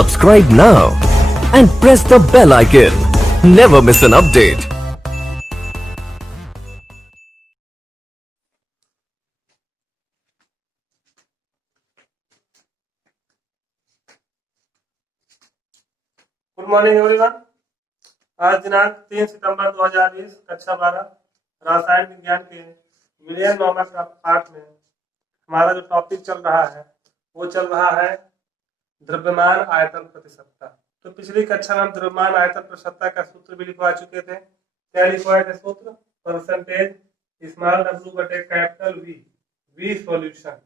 Subscribe now and press the bell icon. Never miss an update. Good morning everyone. आज दिनांक 3 सितंबर 2020 कक्षा 12 रसायन विज्ञान के विलयन नामक पाठ में हमारा जो टॉपिक चल रहा है वो चल रहा है द्रव्यमान आयतन प्रतिशतता। तो पिछली कक्षा में हम द्रव्यमान आयतन प्रतिशतता का सूत्र भी लिखवा चुके थे। क्या लिखवाए थे सूत्र? परसेंटेज स्मॉल डब्ल्यू बटे capital V, V solution.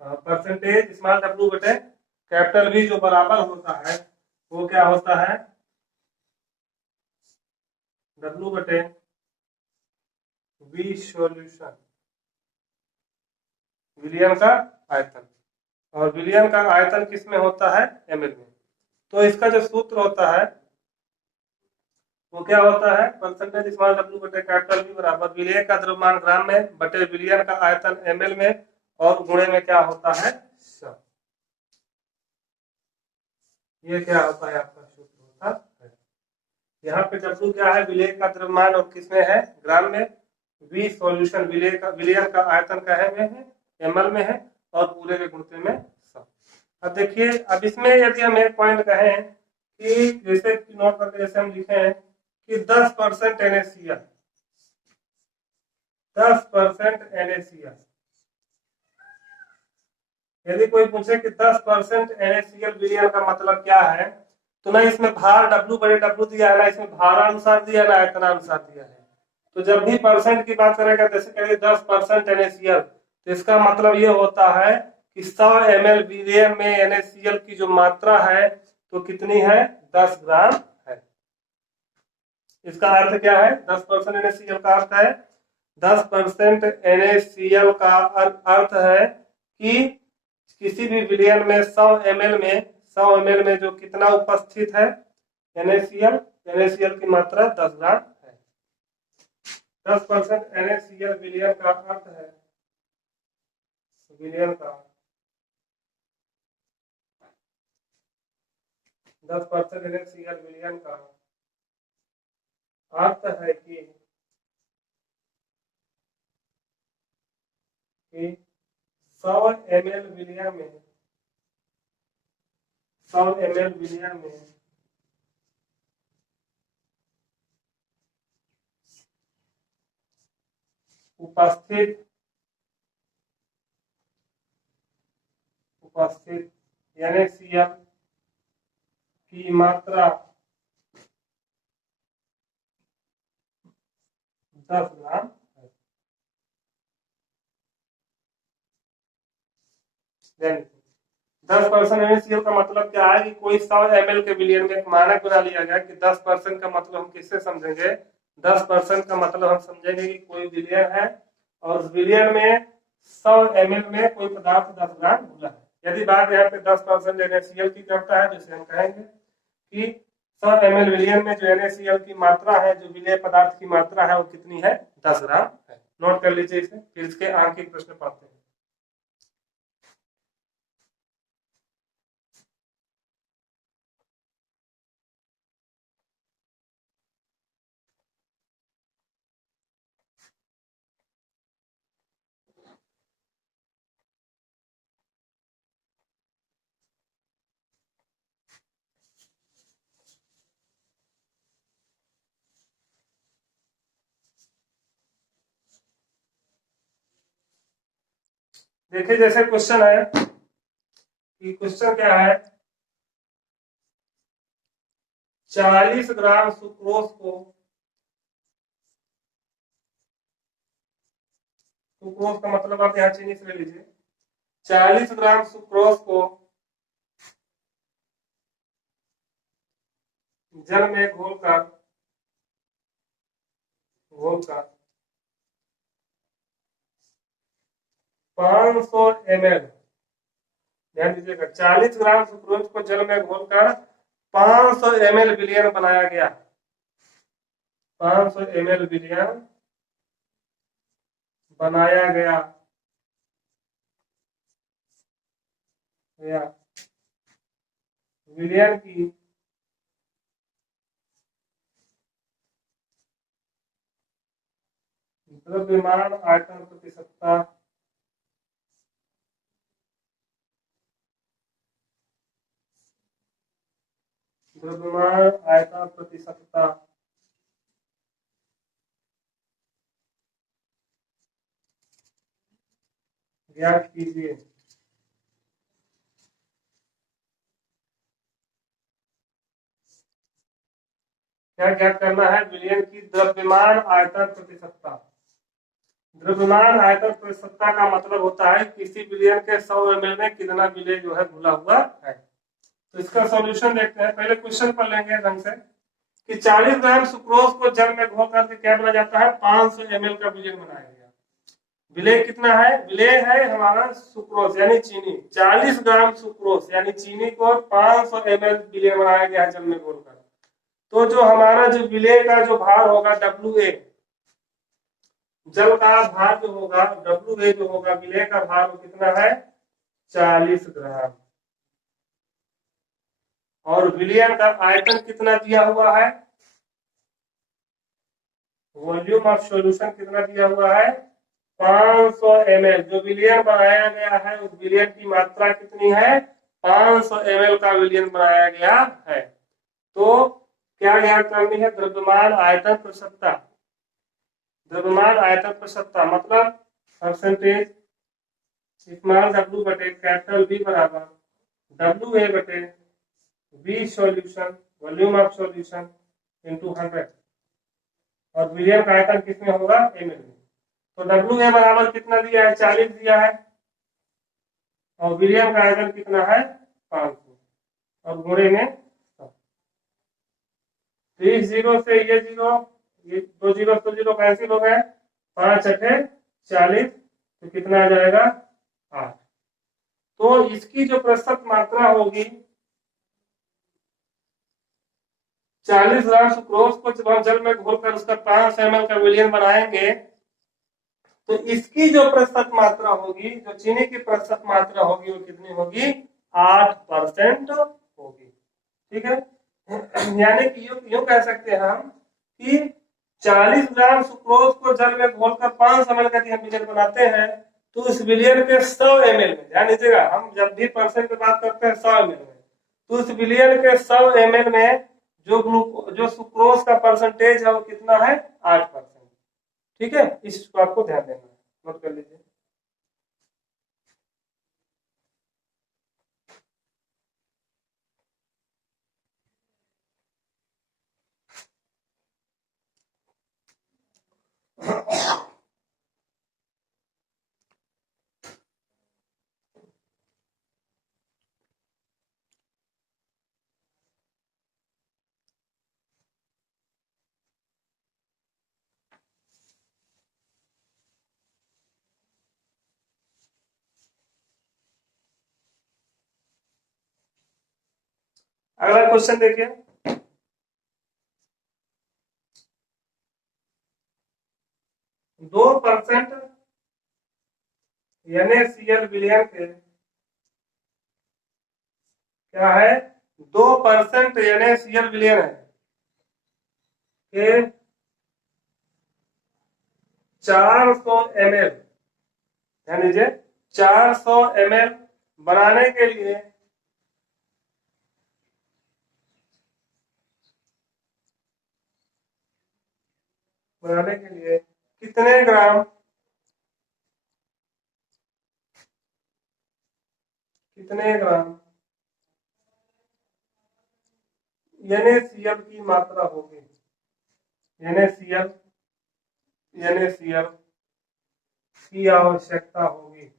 Percentage small W बटे कैपिटल वी जो बराबर होता है वो क्या होता है? डब्ल्यू बटे वी सॉल्यूशन, विलयन का आयतन। और विलयन का आयतन किस में होता है? एमएल में। तो इसका जो सूत्र होता है वो क्या होता है? परसेंटेज स्मॉल डब्ल्यू बटे कैपिटल वी बराबर विलयन का द्रव्यमान ग्राम में बटे विलयन का आयतन एमएल में और गुणे में क्या होता है? ये क्या होता है? आपका सूत्र होता है। यहाँ पे डब्ल्यू क्या है? विलयन का द्रव्यमान और किसमें है? ग्राम में। वी सॉल्यूशन विलयन का आयतन कहे में है? एमएल में है। और पूरे के गुणते में 100। अब देखिए, अब इसमें यदि हम एक पॉइंट कहें कि जैसे नोट करके जैसे हम लिखे हैं कि 10% NaCl, 10% NaCl। यदि कोई पूछे कि 10% NaCl विलयन का मतलब क्या है, तो ना इसमें भार W बटे W दिया है, ना इसमें भारानुसार दिया है, ना आयतनानुसार दिया है। तो जब भी परसेंट की बात करेगा, जैसे कहेंगे 10% NaCl, तो इसका मतलब ये होता है कि 100 ml विलयन में NaCl की जो मात्रा है तो कितनी है? 10 ग्राम है। इसका अर्थ क्या है? 10% NaCl का अर्थ है 10% NaCl का अर्थ है कि किसी भी विलयन में 100 ml में जो कितना उपस्थित है? NaCl की मात्रा 10 ग्राम है। 10% NaCl विलयन का अर्थ है, विलयन का 10% NaCl विलयन का अर्थ है कि 100 ml विलयन में 100 ml विलयन में उपस्थित NaCl की मात्रा 10 ग्राम है। 10% NaCl का मतलब क्या है कि कोई 100 ml के विलयन में एक मानक बना लिया गया कि 10% का मतलब हम किससे समझेंगे? 10% का मतलब हम समझेंगे कि कोई विलयन है और विलयन में 100 ml में कोई पदार्थ 10 ग्राम घुला है। यदि बात यहाँ पे 10% NaCl की करता है, जिसे हम कहेंगे कि 100 ml विलयन में जो NaCl की मात्रा है, जो विलय पदार्थ की मात्रा है, वो कितनी है? 10 ग्राम है। नोट कर लीजिए इसे, फिर इसके आंकिक प्रश्न पढ़ते हैं। देखिए, जैसे क्वेश्चन है कि क्वेश्चन क्या है? 40 ग्राम सुक्रोज को, सुक्रोज का मतलब आप यहाँ चीनी से ले लीजिए। 40 ग्राम सुक्रोज को जल में घोलकर 500 ml, ध्यान दीजिएगा, 40 ग्राम सुक्रोज को जल में घोलकर 500 ml विलयन बनाया गया। 500 ml विलयन बनाया गया। या विलयन की द्रव्यमान आयतन प्रतिशतता द्रव्यमान आयतन प्रतिशतता ज्ञात कीजिए। क्या ज्ञात करना है? विलयन की द्रव्यमान आयतन प्रतिशतता। द्रव्यमान आयतन प्रतिशतता का मतलब होता है किसी विलयन के 100 ml में कितना विलय जो है घुला हुआ है। तो इसका सॉल्यूशन देखते हैं। पहले क्वेश्चन पढ़ लेंगे ढंग से कि 40 ग्राम सुक्रोज को जल में घोल करके क्या बना जाता है? 500 ml का विलयन बनाया गया। विलय कितना है? विलय है हमारा सुक्रोज यानी चीनी। 40 ग्राम सुक्रोज यानी चीनी को 500 ml विलय बनाया गया है जल में घोलकर। तो जो हमारा जो विलय का जो भार होगा WA, जल का भार जो होगा WA जो होगा, विलय का भार वो कितना है? 40 ग्राम। और विलयन का आयतन कितना दिया हुआ है? वॉल्यूम ऑफ सॉल्यूशन कितना दिया हुआ है? 500 ml। जो विलयन बनाया गया है उस विलयन की मात्रा कितनी है? 500 ml का विलयन बनाया गया है। तो क्या ज्ञात करनी है? द्रव्यमान आयतन प्रतिशतता। द्रव्यमान आयतन प्रतिशतता मतलब परसेंटेज स्मॉल w बटे कैपिटल V बराबर WA बटे V solution volume of solution into 100। और विलयन का आयतन किसमें होगा? ml में। तो WA बराबर कितना दिया है? 40 दिया है। और विलयन का आयतन कितना है? 500। और गुणे में तो इस जीरो से ये जीरो, ये दो जीरो तो जीरो कैंसिल हो गए। 5 अठे 40, तो कितना आ जाएगा? 8। तो इसकी जो प्रतिशत मात्रा होगी 40 ग्राम सुक्रोज को जब हम जल में घोलकर उसका 500 ml का विलयन बनाएंगे तो इसकी जो प्रतिशत मात्रा होगी, जो चीनी की प्रतिशत मात्रा होगी, वो कितनी होगी? 8% होगी। ठीक है, यानी कि यूं कह सकते हैं हम कि 40 ग्राम सुक्रोज को जल में घोलकर 500 ml का हम विलयन बनाते हैं तो उस विलयन के 100 ml में, ध्यान दीजिएगा, हम जब भी परसेंट की बात करते हैं 100 ml में, तो उस विलयन के 100 ml में जो सुक्रोज का परसेंटेज है वो कितना है? 8%। ठीक है, इसको आपको ध्यान देना है, नोट कर लीजिए। अगला क्वेश्चन देखिए। 2% NaCl विलयन के क्या है? 2% NaCl विलयन है के 400 ml, ध्यान दीजिए, 400 ml बनाने के लिए कितने ग्राम NaCl की मात्रा होगी? NaCl की आवश्यकता होगी।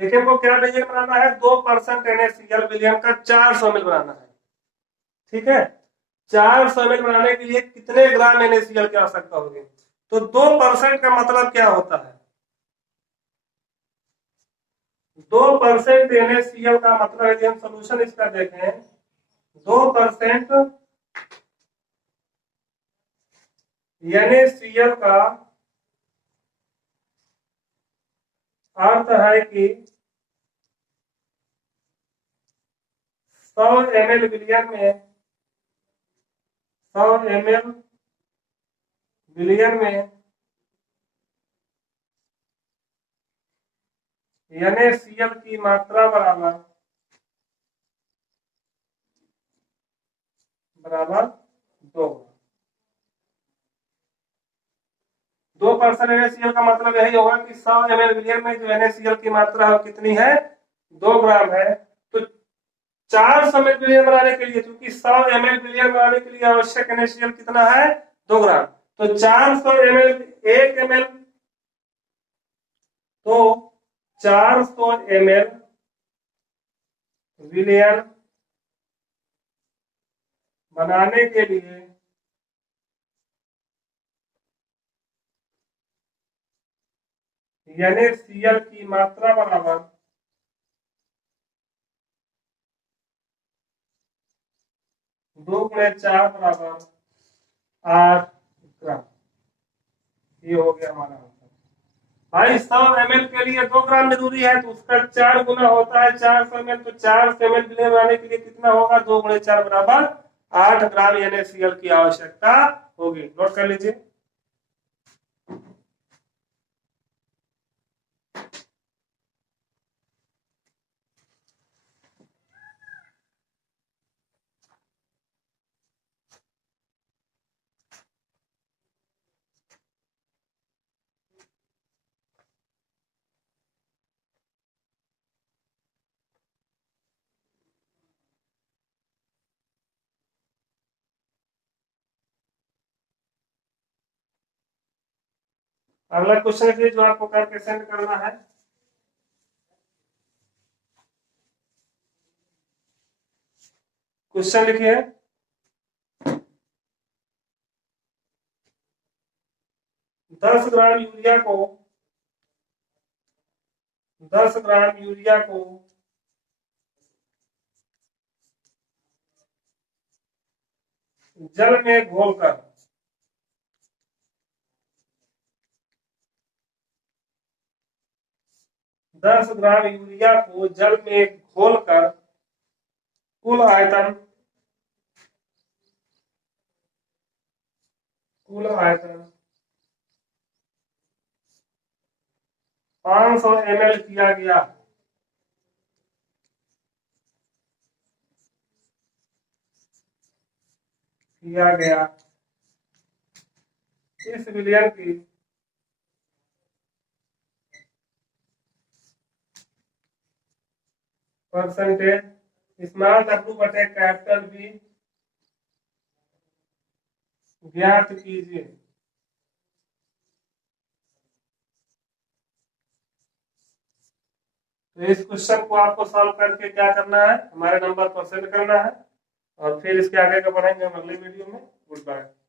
देखिए, हमको क्या विलयन बनाना है? 2% NaCl विलयन का 400 ml बनाना है। ठीक है, 400 ml बनाने के लिए कितने ग्राम NaCl की आवश्यकता होगी? तो 2% का मतलब क्या होता है? 2% NaCl का मतलब यदि हम सोल्यूशन इसका देखें 2% NaCl का अर्थ है कि 100 ml विलियन में 100 ml विलियन में NaCl की मात्रा बराबर 2% NaCl का मतलब यही होगा कि 100 ml विलियन में जो NaCl की मात्रा है कितनी है 2 ग्राम है। तो 400 ml विलियन बनाने के लिए, क्योंकि 100 ml विलियन बनाने के लिए आवश्यक NaCl कितना है 2 ग्राम, तो 400 ml 1 ml, तो 400 ml विलियन बनाने के लिए NaCl की मात्रा बराबर 2 × 4 बराबर 8 ग्राम। ये हो गया हमारा आंसर। भाई 100 ml के लिए 2 ग्राम में दूरी है तो उसका 4 गुना होता है 400 ml, तो 400 ml विलियन बनाने के लिए कितना होगा 2 × 4 बराबर 8 ग्राम NaCl की आवश्यकता होगी। नोट कर लीजिए। अगला क्वेश्चन है जो आपको करके सेंड करना है। क्वेश्चन लिखिए 10 ग्राम यूरिया को 10 ग्राम यूरिया को जल में घोलकर 10 ग्राम यूरिया को जल में घोलकर कुल आयतन 500 ml किया गया इस विलियन की परसेंटेज स्मॉल w बटे कैपिटल बी ज्ञात कीजिए। तो इस क्वेश्चन को आपको सॉल्व करके क्या करना है, हमारे नंबर पर सेंड करना है और फिर इसके आगे का पढ़ेंगे हम अगले वीडियो में। Good bye.